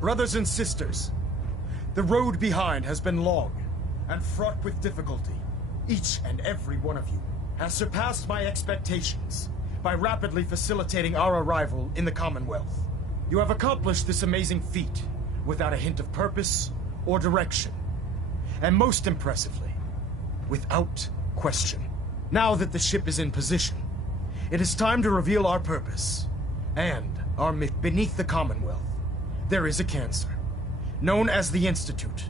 Brothers and sisters, the road behind has been long and fraught with difficulty. Each and every one of you has surpassed my expectations by rapidly facilitating our arrival in the Commonwealth. You have accomplished this amazing feat without a hint of purpose or direction. And most impressively, without question. Now that the ship is in position, it is time to reveal our purpose and our myth. Beneath the Commonwealth, there is a cancer, known as the Institute.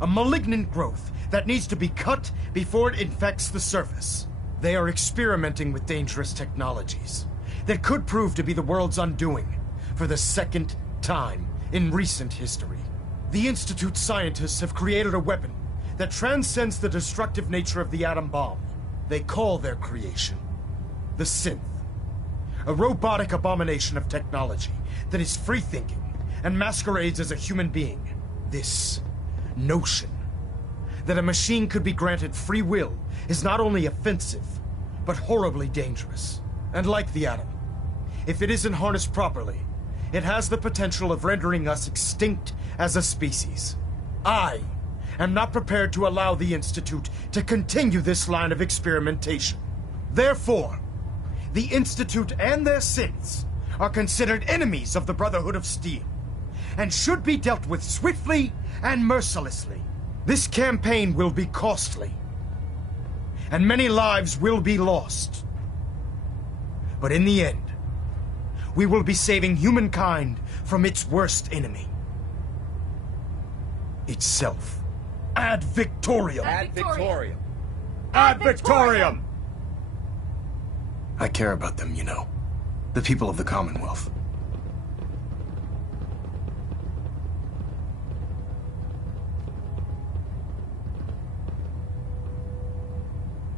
A malignant growth that needs to be cut before it infects the surface. They are experimenting with dangerous technologies that could prove to be the world's undoing for the second time in recent history. The Institute's scientists have created a weapon that transcends the destructive nature of the atom bomb. They call their creation the Synth, a robotic abomination of technology that is free-thinking and masquerades as a human being. This notion that a machine could be granted free will is not only offensive, but horribly dangerous. And like the atom, if it isn't harnessed properly, it has the potential of rendering us extinct as a species. I am not prepared to allow the Institute to continue this line of experimentation. Therefore, the Institute and their synths are considered enemies of the Brotherhood of Steel, and should be dealt with swiftly and mercilessly. This campaign will be costly, and many lives will be lost. But in the end, we will be saving humankind from its worst enemy. Itself. Ad Victoriam! Ad Victoriam! Ad Victoriam! I care about them, you know. The people of the Commonwealth.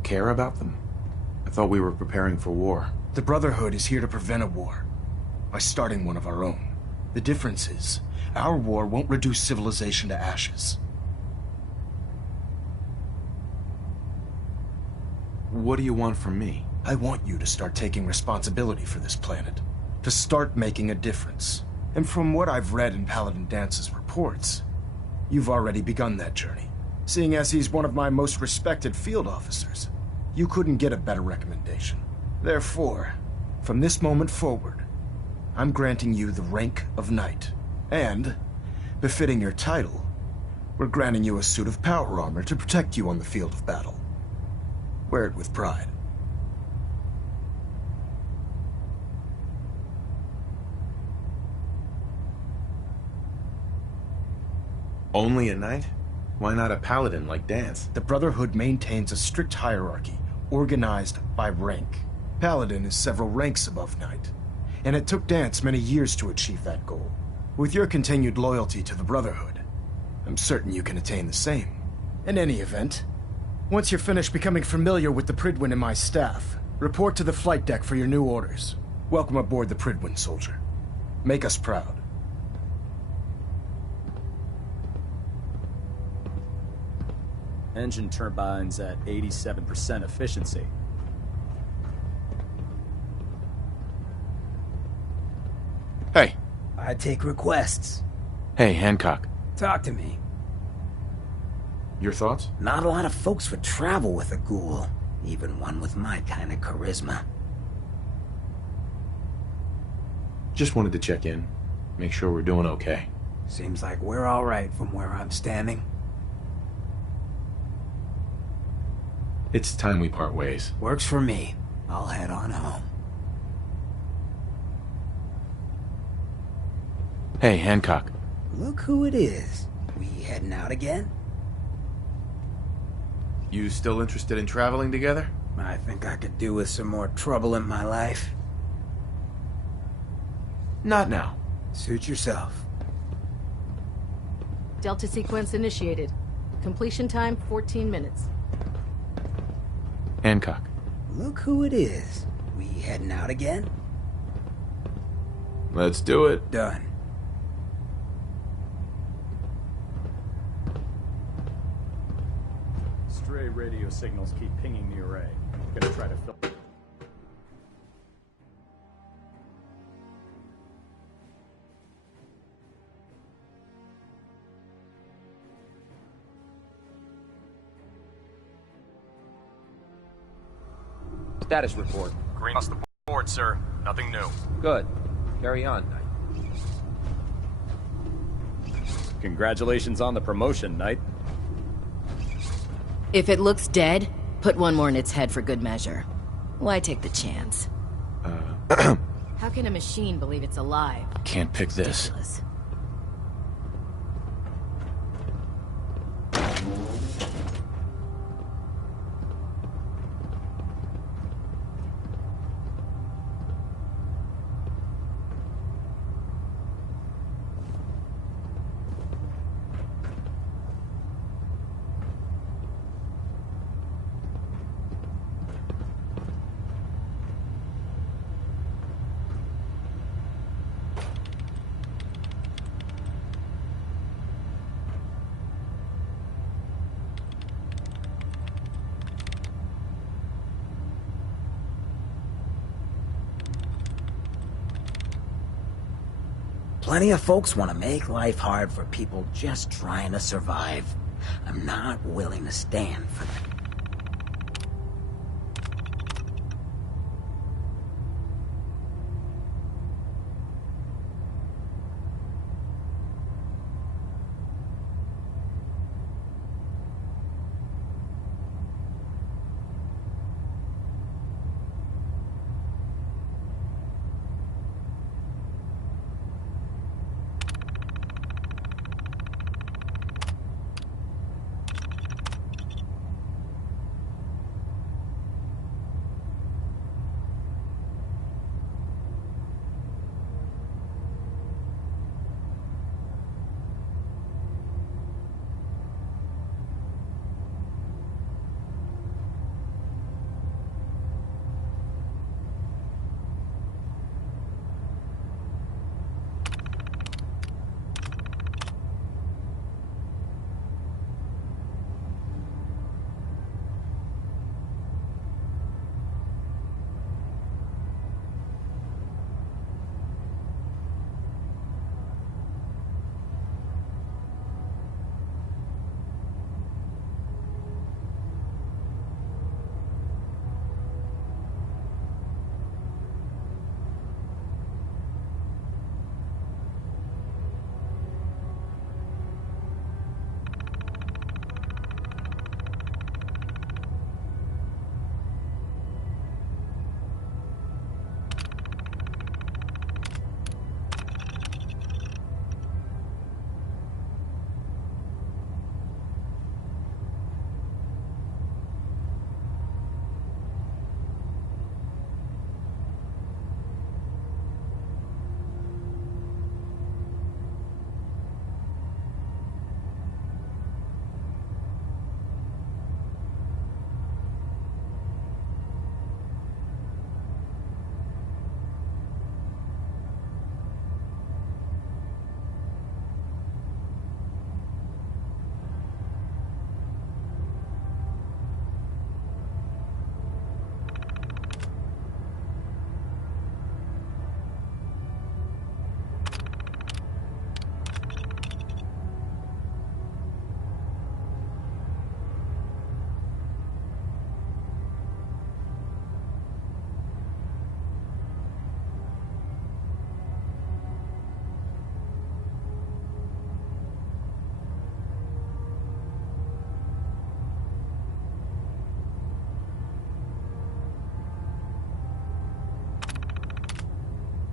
Care about them? I thought we were preparing for war. The Brotherhood is here to prevent a war by starting one of our own. The difference is, our war won't reduce civilization to ashes. What do you want from me? I want you to start taking responsibility for this planet. To start making a difference. And from what I've read in Paladin Dance's reports, you've already begun that journey. Seeing as he's one of my most respected field officers, you couldn't get a better recommendation. Therefore, from this moment forward, I'm granting you the rank of Knight. And, befitting your title, we're granting you a suit of power armor to protect you on the field of battle. Wear it with pride. Only a knight? Why not a paladin like Dance? The Brotherhood maintains a strict hierarchy, organized by rank. Paladin is several ranks above Knight, and it took Dance many years to achieve that goal. With your continued loyalty to the Brotherhood, I'm certain you can attain the same. In any event, once you're finished becoming familiar with the Pridwin and my staff, report to the flight deck for your new orders. Welcome aboard the Pridwin, soldier. Make us proud. Engine turbines at 87% efficiency. Hey. I take requests. Hey, Hancock. Talk to me. Your thoughts? Not a lot of folks would travel with a ghoul, even one with my kind of charisma. Just wanted to check in. Make sure we're doing okay. Seems like we're all right from where I'm standing. It's time we part ways. Works for me. I'll head on home. Hey, Hancock. Look who it is. We heading out again? You still interested in traveling together? I think I could do with some more trouble in my life. Not now. Suit yourself. Delta sequence initiated. Completion time 14 minutes. Hancock. Look who it is. We heading out again? Let's do it. Done. Stray radio signals keep pinging the array. Gonna try to fill. Status report. Green across the board, sir. Nothing new. Good. Carry on, Knight. Congratulations on the promotion, Knight. If it looks dead, put one more in its head for good measure. Why take the chance? How can a machine believe it's alive? Can't pick this. Ridiculous. Plenty of folks want to make life hard for people just trying to survive. I'm not willing to stand for that.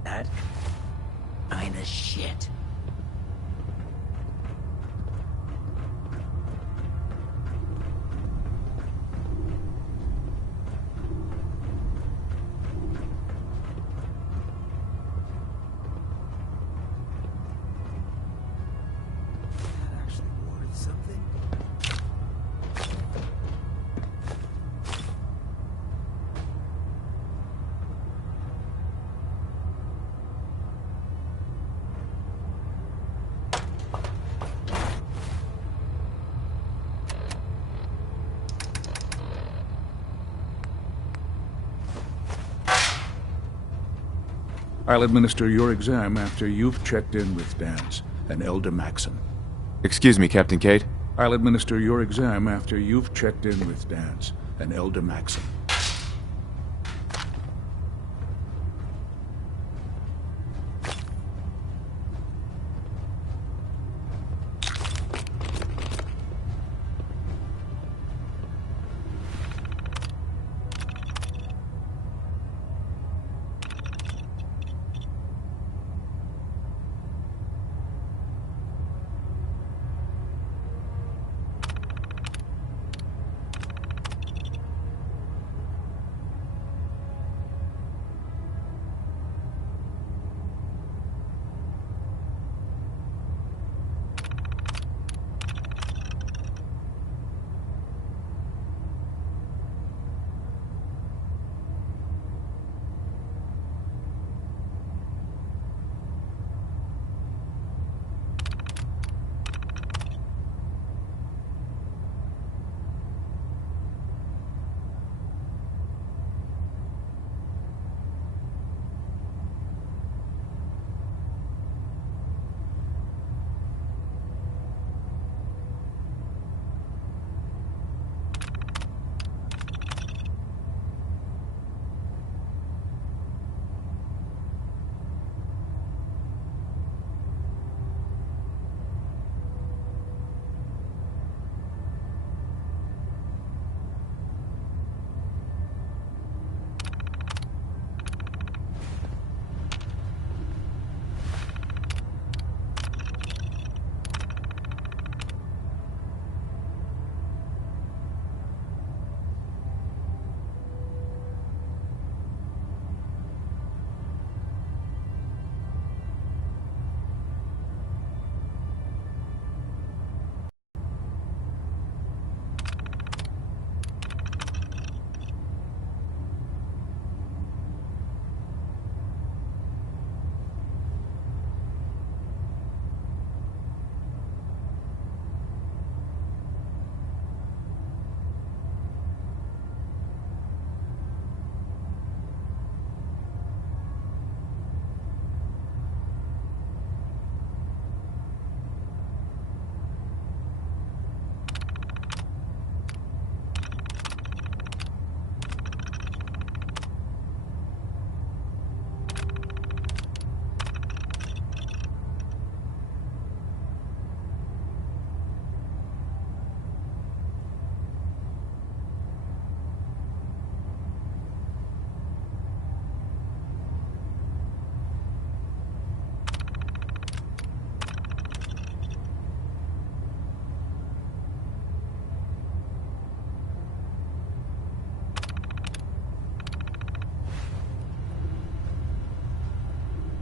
That kind of shit. That actually worth something? I'll administer your exam after you've checked in with Dan's and Elder Maxon. Excuse me, Captain Cade. I'll administer your exam after you've checked in with Dan's and Elder Maxon.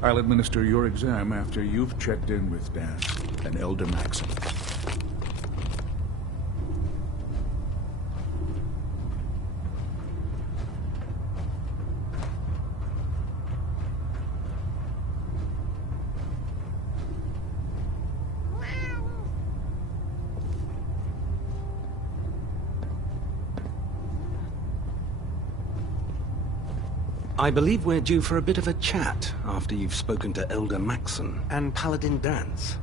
I'll administer your exam after you've checked in with Dan and Elder Maxim. I believe we're due for a bit of a chat after you've spoken to Elder Maxon and Paladin Dance.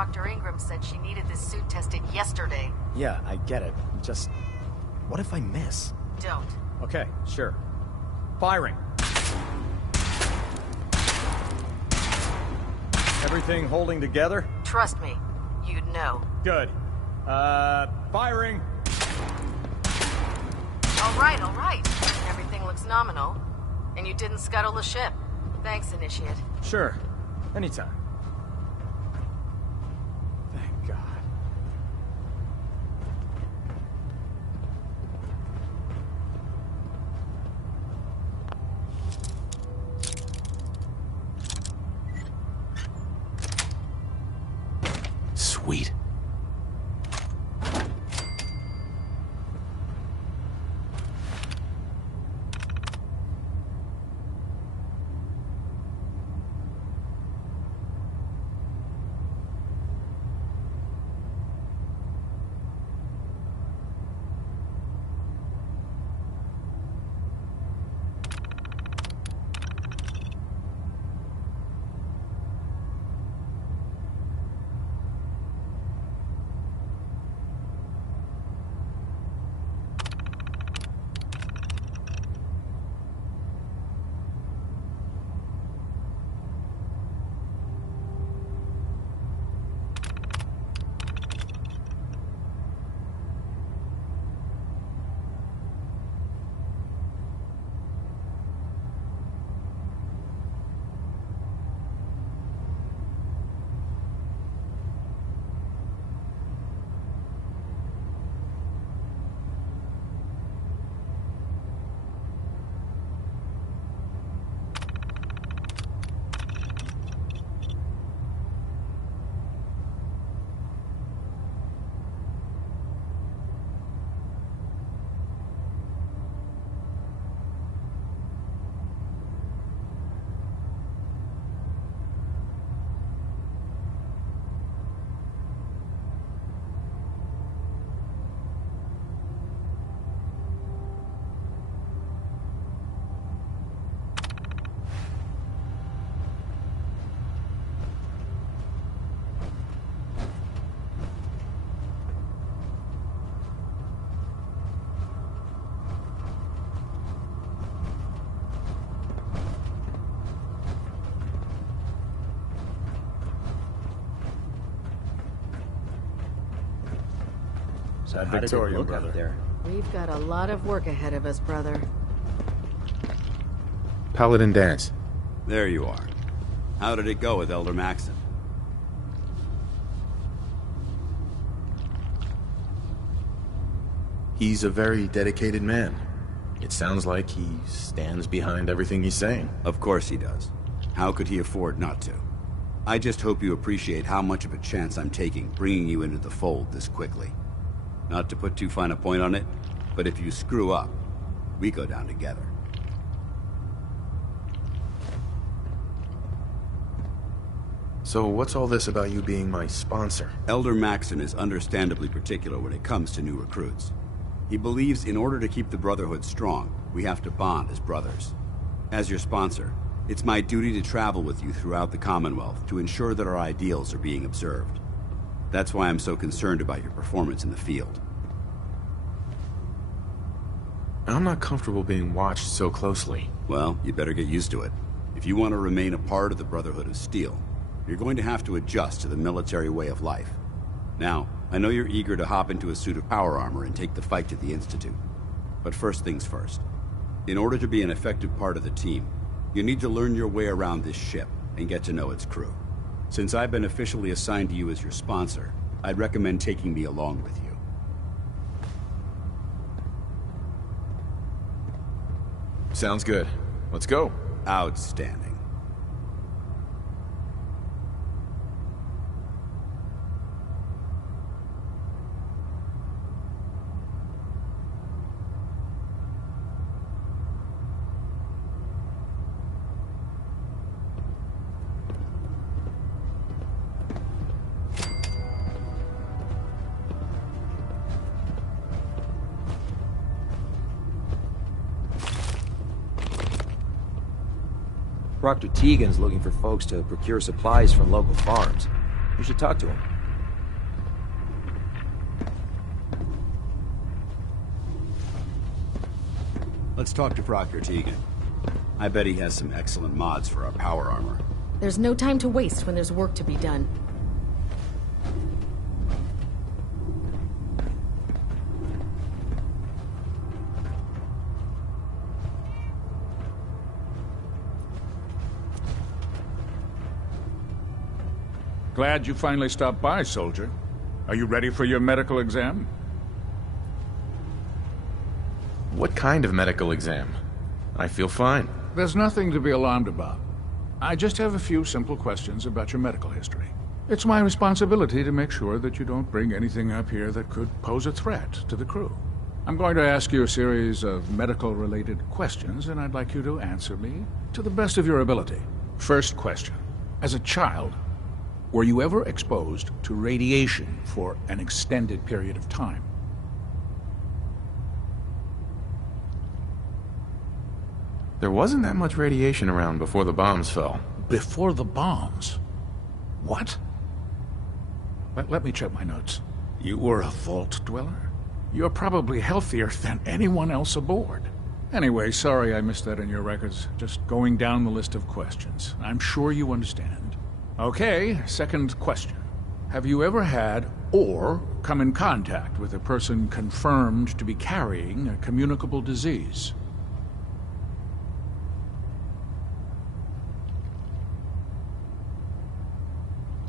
Dr. Ingram said she needed this suit tested yesterday. Yeah, I get it. Just... what if I miss? Don't. Okay, sure. Firing. Everything holding together? Trust me, you'd know. Good. Firing. All right. Everything looks nominal. And you didn't scuttle the ship. Thanks, Initiate. Sure. Anytime. Thank God. Sweet. So how did it Victoria, look brother. out there? We've got a lot of work ahead of us, brother. Paladin Dance. There you are. How did it go with Elder Maxon? He's a very dedicated man. It sounds like he stands behind everything he's saying. Of course he does. How could he afford not to? I just hope you appreciate how much of a chance I'm taking bringing you into the fold this quickly. Not to put too fine a point on it, but if you screw up, we go down together. So what's all this about you being my sponsor? Elder Maxon is understandably particular when it comes to new recruits. He believes in order to keep the Brotherhood strong, we have to bond as brothers. As your sponsor, it's my duty to travel with you throughout the Commonwealth to ensure that our ideals are being observed. That's why I'm so concerned about your performance in the field. I'm not comfortable being watched so closely. Well, you better get used to it. If you want to remain a part of the Brotherhood of Steel, you're going to have to adjust to the military way of life. Now, I know you're eager to hop into a suit of power armor and take the fight to the Institute. But first things first. In order to be an effective part of the team, you need to learn your way around this ship and get to know its crew. Since I've been officially assigned to you as your sponsor, I'd recommend taking me along with you. Sounds good. Let's go. Outstanding. Proctor Tegan's looking for folks to procure supplies from local farms. We should talk to him. Let's talk to Proctor Tegan. I bet he has some excellent mods for our power armor. There's no time to waste when there's work to be done. Glad you finally stopped by, soldier. Are you ready for your medical exam? What kind of medical exam? I feel fine. There's nothing to be alarmed about. I just have a few simple questions about your medical history. It's my responsibility to make sure that you don't bring anything up here that could pose a threat to the crew. I'm going to ask you a series of medical-related questions, and I'd like you to answer me to the best of your ability. First question. As a child, were you ever exposed to radiation for an extended period of time? There wasn't that much radiation around before the bombs fell. Before the bombs? What? Let me check my notes. You were a vault dweller? You're probably healthier than anyone else aboard. Anyway, sorry I missed that in your records. Just going down the list of questions. I'm sure you understand. Okay, second question. Have you ever had or come in contact with a person confirmed to be carrying a communicable disease?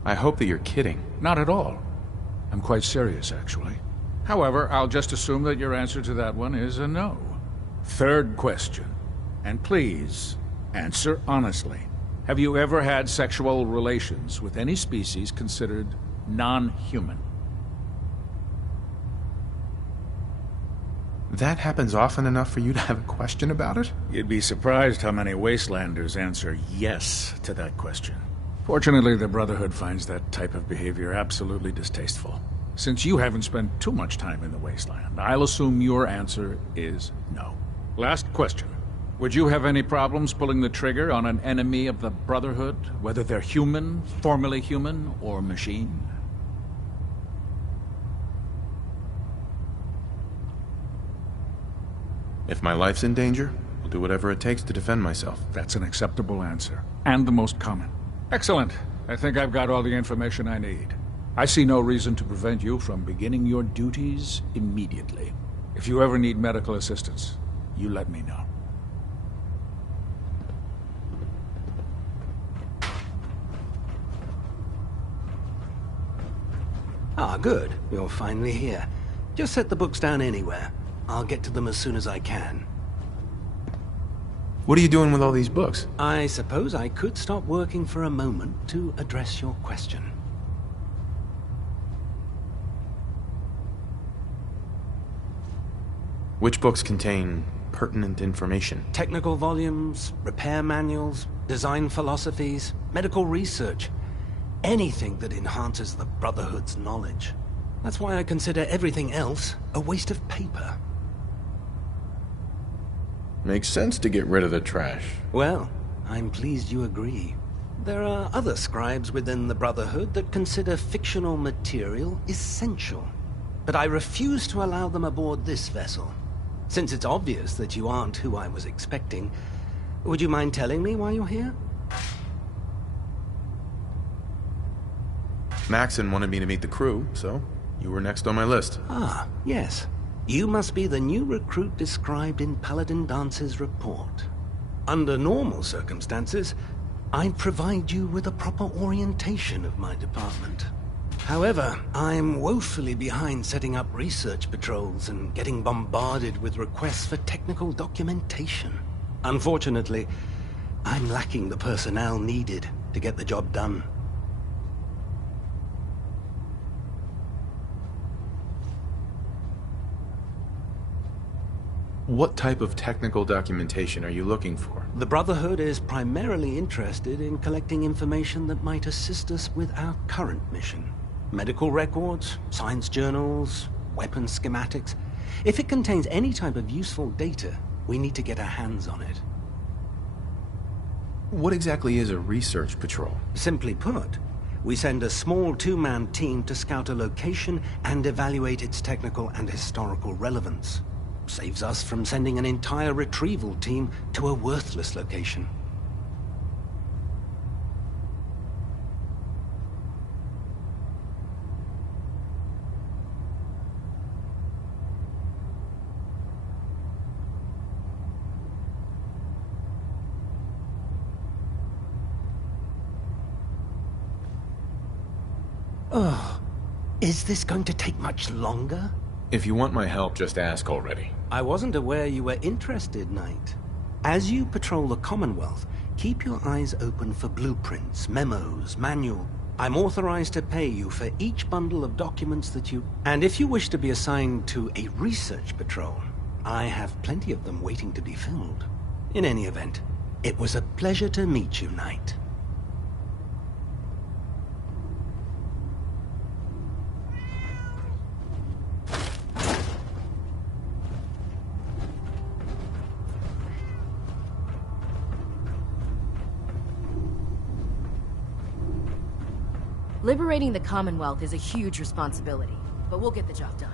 I hope that you're kidding. Not at all. I'm quite serious, actually. However, I'll just assume that your answer to that one is a no. Third question. And please, answer honestly. Have you ever had sexual relations with any species considered non-human? That happens often enough for you to have a question about it? You'd be surprised how many Wastelanders answer yes to that question. Fortunately, the Brotherhood finds that type of behavior absolutely distasteful. Since you haven't spent too much time in the Wasteland, I'll assume your answer is no. Last question. Would you have any problems pulling the trigger on an enemy of the Brotherhood, whether they're human, formerly human, or machine? If my life's in danger, I'll do whatever it takes to defend myself. That's an acceptable answer, and the most common. Excellent. I think I've got all the information I need. I see no reason to prevent you from beginning your duties immediately. If you ever need medical assistance, you let me know. Ah, good. You're finally here. Just set the books down anywhere. I'll get to them as soon as I can. What are you doing with all these books? I suppose I could stop working for a moment to address your question. Which books contain pertinent information? Technical volumes, repair manuals, design philosophies, medical research. Anything that enhances the Brotherhood's knowledge. That's why I consider everything else a waste of paper. Makes sense to get rid of the trash. Well, I'm pleased you agree. There are other scribes within the Brotherhood that consider fictional material essential. But I refuse to allow them aboard this vessel. Since it's obvious that you aren't who I was expecting, would you mind telling me why you're here? Maxon wanted me to meet the crew, so you were next on my list. Ah, yes. You must be the new recruit described in Paladin Dance's report. Under normal circumstances, I'd provide you with a proper orientation of my department. However, I'm woefully behind setting up research patrols and getting bombarded with requests for technical documentation. Unfortunately, I'm lacking the personnel needed to get the job done. What type of technical documentation are you looking for? The Brotherhood is primarily interested in collecting information that might assist us with our current mission. Medical records, science journals, weapon schematics. If it contains any type of useful data, we need to get our hands on it. What exactly is a research patrol? Simply put, we send a small two-man team to scout a location and evaluate its technical and historical relevance. Saves us from sending an entire retrieval team to a worthless location. Oh, is this going to take much longer? If you want my help, just ask already. I wasn't aware you were interested, Knight. As you patrol the Commonwealth, keep your eyes open for blueprints, memos, manual. I'm authorized to pay you for each bundle of documents that you... And if you wish to be assigned to a research patrol, I have plenty of them waiting to be filled. In any event, it was a pleasure to meet you, Knight. Liberating the Commonwealth is a huge responsibility, but we'll get the job done.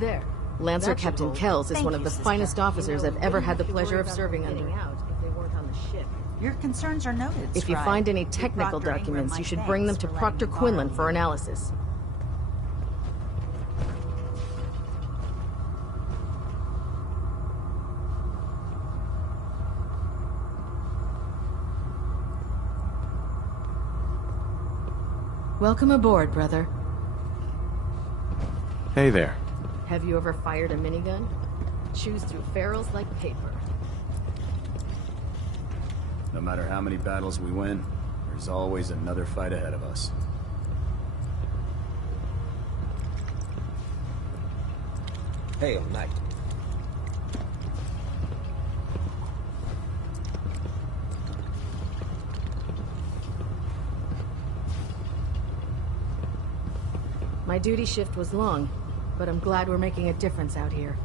There. Lancer Captain Kells is one of the finest officers I've ever had the pleasure of serving under. Your concerns are noted, If you find any technical documents, you should bring them to Proctor Quinlan for analysis. Welcome aboard, brother. Hey there. Have you ever fired a minigun? Chews through ferrules like paper. No matter how many battles we win, there's always another fight ahead of us. Hail, Knight. My duty shift was long, but I'm glad we're making a difference out here.